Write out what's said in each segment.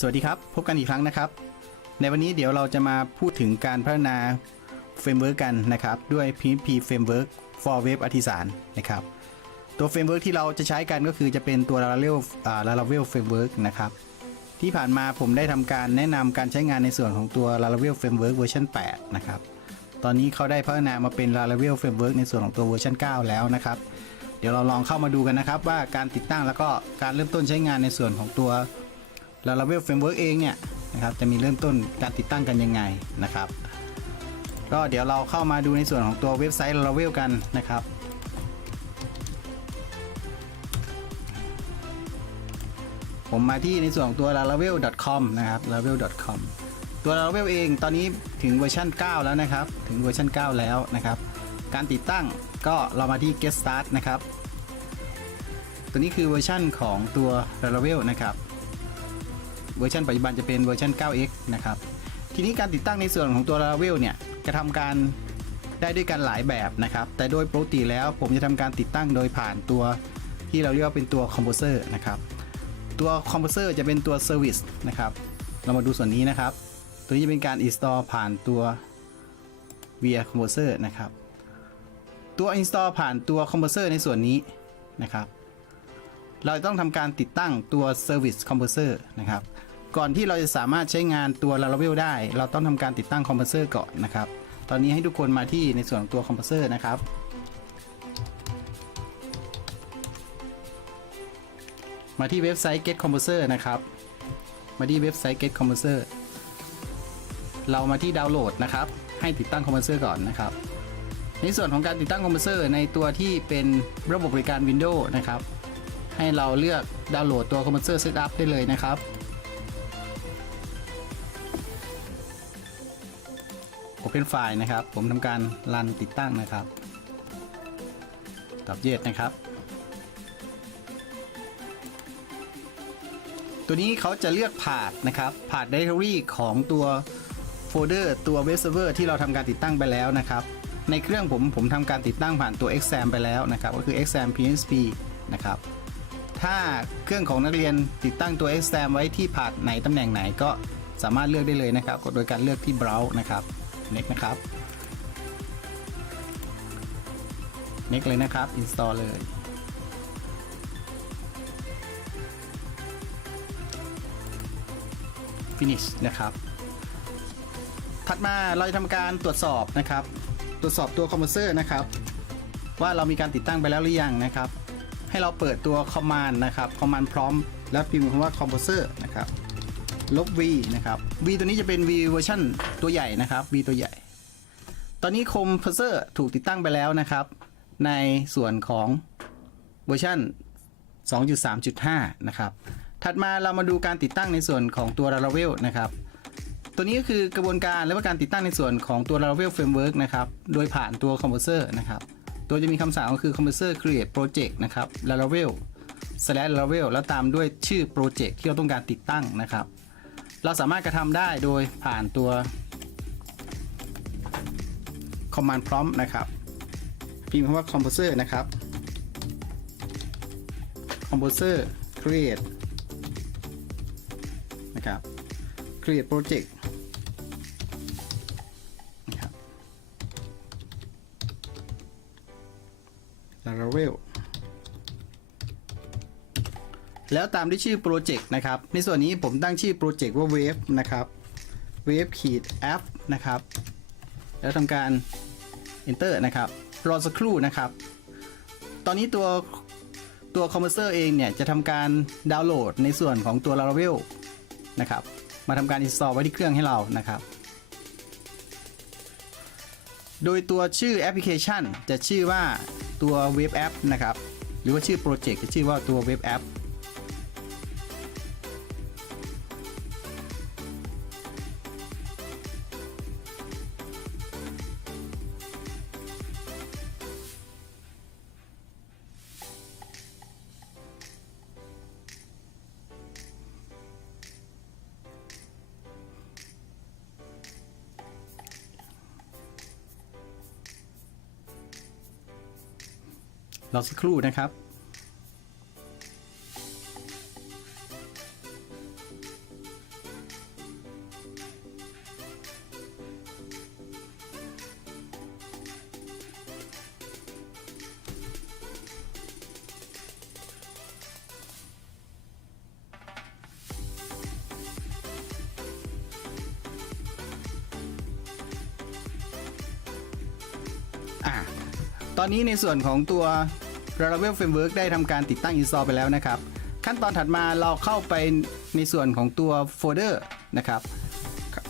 สวัสดีครับ พบกันอีกครั้งนะครับ ในวันนี้เดี๋ยวเราจะมาพูดถึงการพัฒนาเฟรมเวิร์กกันนะครับ ด้วย PHP Framework for Web Artisan นะครับ ตัวเฟรมเวิร์กที่เราจะใช้กันก็คือจะเป็นตัว Laravel Laravel Framework นะครับ ที่ผ่านมาผมได้ทำการแนะนำการใช้งานในส่วนของตัว Laravel Framework เวอร์ชัน8 นะครับ ตอนนี้เขาได้พัฒนามาเป็น Laravel Framework ในส่วนของตัวเวอร์ชัน9 แล้วนะครับเดี๋ยวเราลองเข้ามาดูกันนะครับว่าการติดตั้งแล้วก็การเริ่มต้นใช้งานในส่วนของตัว Laravel Framework เองเนี่ยนะครับจะมีเริ่มต้นการติดตั้งกันยังไงนะครับ ก็เดี๋ยวเราเข้ามาดูในส่วนของตัวเว็บไซต์ Laravel กันนะครับผมมาที่ในส่วนของตัว laravel.com นะครับ laravel.com ตัว laravel เองตอนนี้ถึงเวอร์ชัน9 แล้วนะครับ ถึงเวอร์ชัน9 แล้วนะครับ การติดตั้งก็เรามาที่ get start นะครับ ตัวนี้คือเวอร์ชันของตัว laravel นะครับ เวอร์ชันปัจจุบันจะเป็นเวอร์ชัน 9x นะครับ ทีนี้การติดตั้งในส่วนของตัว Laravel เนี่ยจะทำการได้ด้วยกันหลายแบบนะครับ แต่โดยปกติแล้วผมจะทำการติดตั้งโดยผ่านตัวที่เราเรียกว่าเป็นตัว Composer นะครับตัว Composer จะเป็นตัว Service นะครับ เรามาดูส่วนนี้นะครับ ตัวนี้จะเป็นการ install ผ่านตัว via Composer นะครับ ตัว install ผ่านตัว Composer ในส่วนนี้นะครับ เราต้องทำการติดตั้งตัว Service Composer นะครับ ก่อนที่เราจะสามารถใช้งานตัว Laravel ได้ เราต้องทำการติดตั้ง Composer ก่อนนะครับ ตอนนี้ให้ทุกคนมาที่ในส่วนของตัว Composer นะครับมาที่เว็บไซต์ Get Composer นะครับ มาที่เว็บไซต์ Get Composer เรามาที่ดาวน์โหลดนะครับ ให้ติดตั้ง Composer ก่อนนะครับ ในส่วนของการติดตั้ง Composer ในตัวที่เป็นระบบบริการ Windows นะครับ ให้เราเลือกดาวน์โหลดตัว Composer Setup ได้เลยนะครับ Open File นะครับ ผมทำการรันติดตั้งนะครับตอบเยดนะครับ ตัวนี้เขาจะเลือกผ่านนะครับผ่าน Directory ของตัวโฟลเดอร์ตัว Web Server ที่เราทำการติดตั้งไปแล้วนะครับ ในเครื่องผมผมทำการติดตั้งผ่านตัว exam ไปแล้วนะครับ ก็คือ exam php นะครับถ้าเครื่องของนักเรียนติดตั้งตัว exam ไว้ที่ผ่านไหนตำแหน่งไหนก็สามารถเลือกได้เลยนะครับ โดยการเลือกที่ browse นะครับ next นะครับ next เลยนะครับ install เลย finish นะครับ ถัดมาเราจะทำการตรวจสอบนะครับ ตรวจสอบตัวคอมเพรสเซอร์นะครับ ว่าเรามีการติดตั้งไปแล้วหรือยังนะครับ ให้เราเปิดตัว command นะครับ command prompt แล้วพิมพ์คำว่า composer นะครับ ลบ v นะครับ v ตัวนี้จะเป็น v เวอร์ชันตัวใหญ่นะครับ v ตัวใหญ่ ตอนนี้ compressor ถูกติดตั้งไปแล้วนะครับ ในส่วนของเวอร์ชัน2.3.5 นะครับ ถัดมาเรามาดูการติดตั้งในส่วนของตัว Laravel นะครับ ตัวนี้ก็คือกระบวนการและว่าการติดตั้งในส่วนของตัว Laravel Framework นะครับ โดยผ่านตัว Composer นะครับ ตัวจะมีคำสั่งก็คือ Composer create project นะครับ Laravel slash Laravel แล้วตามด้วยชื่อโปรเจกต์ที่เราต้องการติดตั้งนะครับ เราสามารถกระทำได้โดยผ่านตัว command prompt นะครับ พิมพ์คำว่า composer นะครับ composer create นะครับ create project นะครับ Laravel แล้วตามด้วยชื่อโปรเจกต์นะครับ ในส่วนนี้ผมตั้งชื่อโปรเจกต์ว่า wave นะครับ wave ขีด app นะครับ แล้วทำการ enter นะครับ รอสักครู่นะครับ ตอนนี้ตัวตัวคอมเพรสเซอร์เองเนี่ยจะทำการดาวน์โหลดในส่วนของตัว Laravel นะครับ มาทำการ install ไว้ที่เครื่องให้เรานะครับ โดยตัวชื่อแอปพลิเคชันจะชื่อว่าตัว Web App นะครับ หรือว่าชื่อโปรเจกต์จะชื่อว่าตัว Web App รอสักครู่นะครับ อะ ตอนนี้ในส่วนของตัว Laravel Framework ได้ทำการติดตั้ง install ไปแล้วนะครับ ขั้นตอนถัดมาเราเข้าไปในส่วนของตัวโฟลเดอร์นะครับ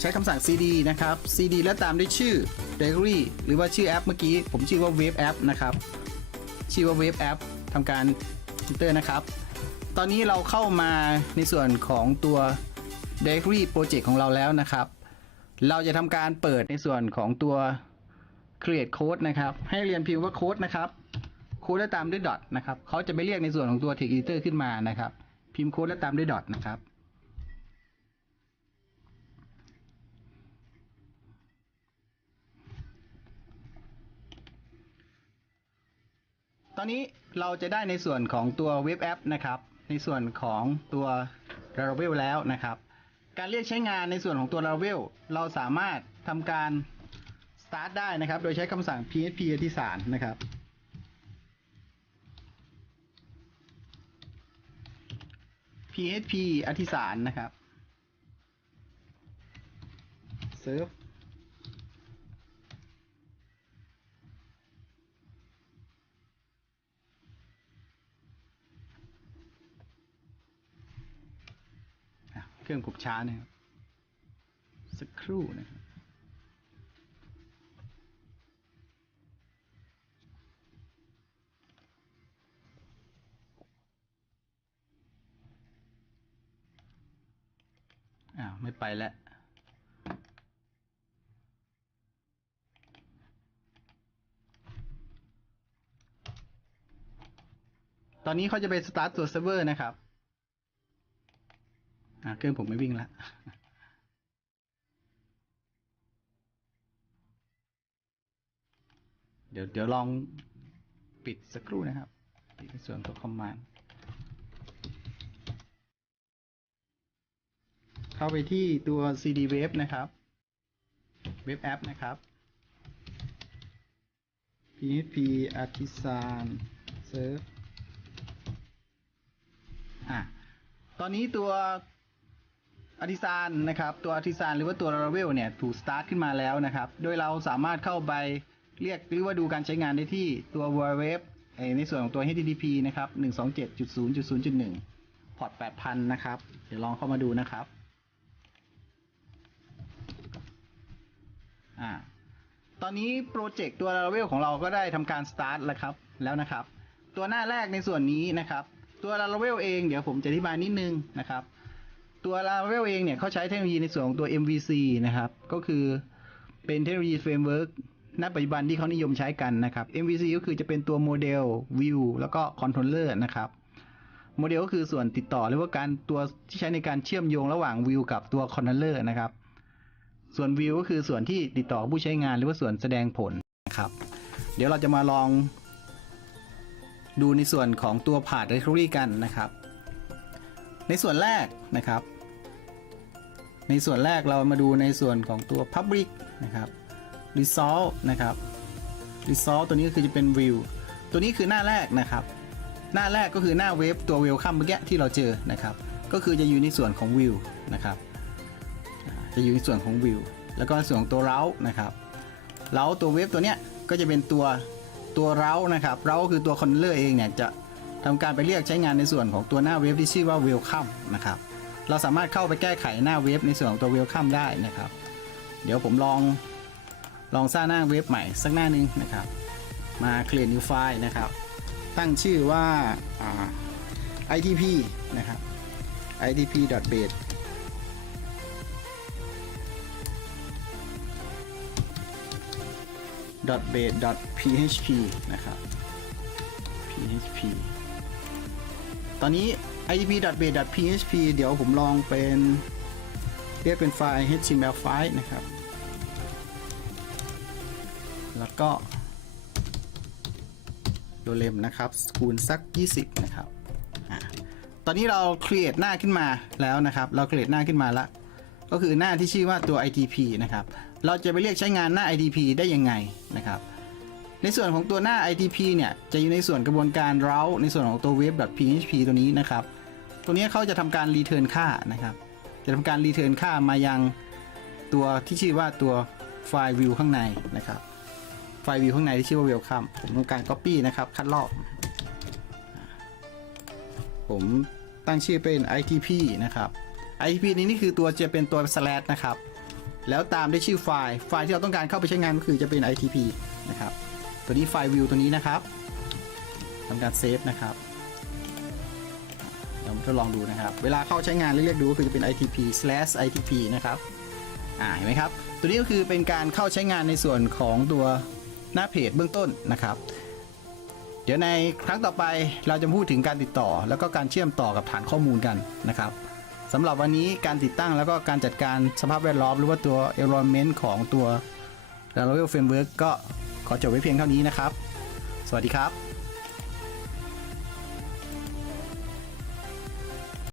ใช้คำสั่ง cd นะครับ cd แล้วตามด้วยชื่อ directory หรือว่าชื่อแอปเมื่อกี้ ผมชื่อว่า wave app นะครับ ชื่อว่า wave app ทำการ enter นะครับ ตอนนี้เราเข้ามาในส่วนของตัว directory project ของเราแล้วนะครับ เราจะทำการเปิดในส่วนของตัว create code นะครับ ให้เรียนพิมพ์ว่า code นะครับโค้ดแล้วตามด้วย dot นะครับเขาจะไปเรียกในส่วนของตัว text editor ขึ้นมานะครับ พิมพ์โค้ดแล้วตามด้วย dot นะครับตอนนี้เราจะได้ในส่วนของตัวเว็บแอปนะครับ ในส่วนของตัว Laravel แล้วนะครับ การเรียกใช้งานในส่วนของตัว Laravel เราสามารถทำการ start ได้นะครับ โดยใช้คำสั่ง php อธิสารนะครับ php อธิสารนะครับ serve เครื่องผมช้านะครับ สักครู่นะครับ ไม่ไปแล้ว ตอนนี้เขาจะไปสตาร์ทตัวเซิร์ฟเวอร์นะครับอ่าเครื่องผมไม่วิ่งแล้วเดี๋ยวเดี๋ยวลองปิดสักครู่นะครับ ปิดในส่วนตัวคอมมานด์ เข้าไปที่ตัว CD Wave นะครับ Web App นะครับ PHP Artisan Serve อะตอนนี้ตัว Artisan นะครับ ตัว Artisan หรือว่าตัว Laravel เนี่ย ถูก start ขึ้นมาแล้วนะครับ โดยเราสามารถเข้าไปเรียกหรือว่าดูการใช้งานได้ที่ตัว www เอ่อในส่วนของตัว HTTP นะครับ 127.0.0.1 พอร์ต 8,000 นะครับ เดี๋ยวลองเข้ามาดูนะครับ อ่าตอนนี้โปรเจกต์ตัว Laravel ของเราก็ได้ทำการ start แล้วครับแล้วนะครับ ตัวหน้าแรกในส่วนนี้นะครับ ตัว Laravel เองเดี๋ยวผมจะอธิบายนิดนึงนะครับ ตัว Laravel เองเนี่ยเขาใช้เทคโนโลยีในส่วนของตัว MVC นะครับ ก็คือเป็นเทคโนโลยีเฟรมเวิร์กณปัจจุบันที่เขานิยมใช้กันนะครับ MVC ก็คือจะเป็นตัวโมเดล View แล้วก็ Controller นะครับโมเดลก็คือส่วนติดต่อหรือว่าการตัวที่ใช้ในการเชื่อมโยงระหว่าง View กับตัว Controller นะครับ ส่วน View ก็คือส่วนที่ติดต่อผู้ใช้งานหรือว่าส่วนแสดงผลนะครับ เดี๋ยวเราจะมาลองดูในส่วนของตัว Path Directory กันนะครับ ในส่วนแรกนะครับ ในส่วนแรกเรามาดูในส่วนของตัว Public นะครับ Resolve นะครับ Resolve ตัวนี้ก็คือจะเป็น View ตัวนี้คือหน้าแรกนะครับ หน้าแรกก็คือหน้าเว็บตัว Welcome เมื่อกี้ที่เราเจอนะครับ ก็คือจะอยู่ในส่วนของ View นะครับ จะอยู่ในส่วนของ View แล้วก็ส่วนของตัว Route นะครับ Route ตัวเว็บตัวเนี้ยก็จะเป็นตัวตัว Route นะครับ Route คือตัว Controller เองเนี่ยจะทำการไปเรียกใช้งานในส่วนของตัวหน้าเว็บที่ชื่อว่า Welcome นะครับเราสามารถเข้าไปแก้ไขหน้าเว็บในส่วนของตัว Welcome ได้นะครับ เดี๋ยวผมลองลองสร้างหน้าเว็บใหม่สักหน้านึงนะครับ มา create new file นะครับ ตั้งชื่อว่าอ่า itp นะครับ itp.base .base .php นะครับ php ตอนนี้ itp.base .php เดี๋ยวผมลองเป็นเรียกเป็นไฟล์ html ไฟล์นะครับ แล้วก็โดเลมนะครับ คูณสัก 20 นะครับอตอนนี้เรา create หน้าขึ้นมาแล้วนะครับ เรา create หน้าขึ้นมาแล้วก็คือหน้าที่ชื่อว่าตัว ITP นะครับ เราจะไปเรียกใช้งานหน้า ITP ได้ยังไงนะครับ ในส่วนของตัวหน้า ITP เนี่ยจะอยู่ในส่วนกระบวนการ route ในส่วนของตัว web.php ตัวนี้นะครับ ตัวนี้เขาจะทำการ return ค่านะครับ จะทำการ return ค่ามายังตัวที่ชื่อว่าตัวไฟล์ view ข้างในนะครับ ไฟล์วิวข้างในที่ชื่อว่า welcome ผมทำการ copy นะครับ คัดลอก ผมตั้งชื่อเป็น ITP นะครับ ITP นี้นี่คือตัวจะเป็นตัว slash นะครับ แล้วตามด้วยชื่อไฟล์ ไฟล์ที่เราต้องการเข้าไปใช้งานก็คือจะเป็น ITP นะครับ ตัวนี้ไฟล์วิวตัวนี้นะครับทำการเซฟนะครับเราทดลองดูนะครับ เวลาเข้าใช้งานเรียกๆดูก็คือจะเป็น ITP slash ITP นะครับ อ่าเห็นไหมครับ ตัวนี้ก็คือเป็นการเข้าใช้งานในส่วนของตัวหน้าเพจเบื้องต้นนะครับ เดี๋ยวในครั้งต่อไปเราจะพูดถึงการติดต่อ แล้วก็การเชื่อมต่อกับฐานข้อมูลกันนะครับ สำหรับวันนี้การติดตั้งแล้วก็การจัดการสภาพแวดล้อมหรือว่าตัว environment ของตัว Laravel Framework ก็ขอจบไว้เพียงเท่านี้นะครับ สวัสดีครับ